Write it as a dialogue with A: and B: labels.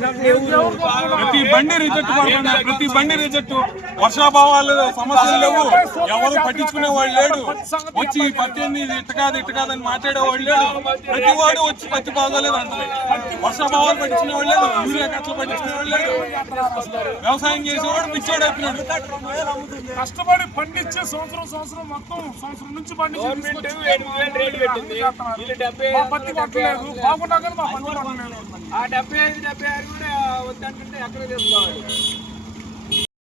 A: ప్రతి బండి రిజెక్ట్ పడుతున్నారు ప్రతి బండి రిజెక్ట్ వర్షాభావాలు సమస్యలు లేవు ఎవరు పట్టించుకునే వాళ్ళు లేడు వచ్చి పట్టింది ఇట్టకాదు ఇట్టకాదని మాట్లాడేవాడు లేడు ప్రతి వాడు వచ్చి పత్తి బాగోలేదు అంటే వర్షాభావాలు పట్టించుకునే వాళ్ళు లేదు యూరియా కట్టలు పట్టించుకునే వాడు లేడు వ్యవసాయం చేసేవాడు పిచ్చాడు అయిపోయాడు కష్టపడి పండించే సంవత్సరం సంవత్సరం మొత్తం సంవత్సరం నుంచి పండించి
B: బాగుండాలి ఆ డెబ్బై ఐదు డెబ్బై ఆరు ಒಂದ್ರೆ ಎಕರೆ ದಿವಸ